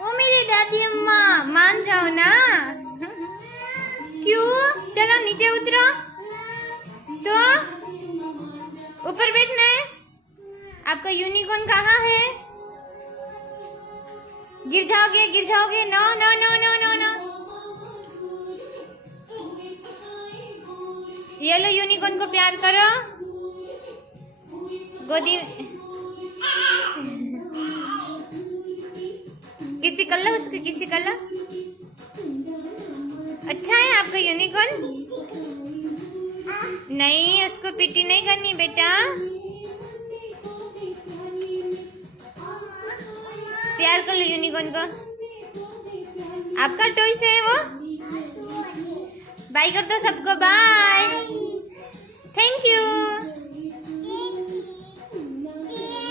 ओ मेरी दादी अम्मा मान जाओ ना। क्यों? चलो नीचे उतरो। तो ऊपर बैठना है। आपका यूनिकॉर्न कहाँ है? गिर जाओगे, गिर जाओगे। No no no no no no. ये लो, यूनिकॉर्न को प्यार करो। गोदी किसी कर लो, उसको किसी कर लो। अच्छा है आपका यूनिकॉर्न। नहीं, उसको पीटी नहीं करनी बेटा। प्यार कर लो यूनिकॉर्न को। आपका टॉयस है वो। बाय कर दो सबको, बाय।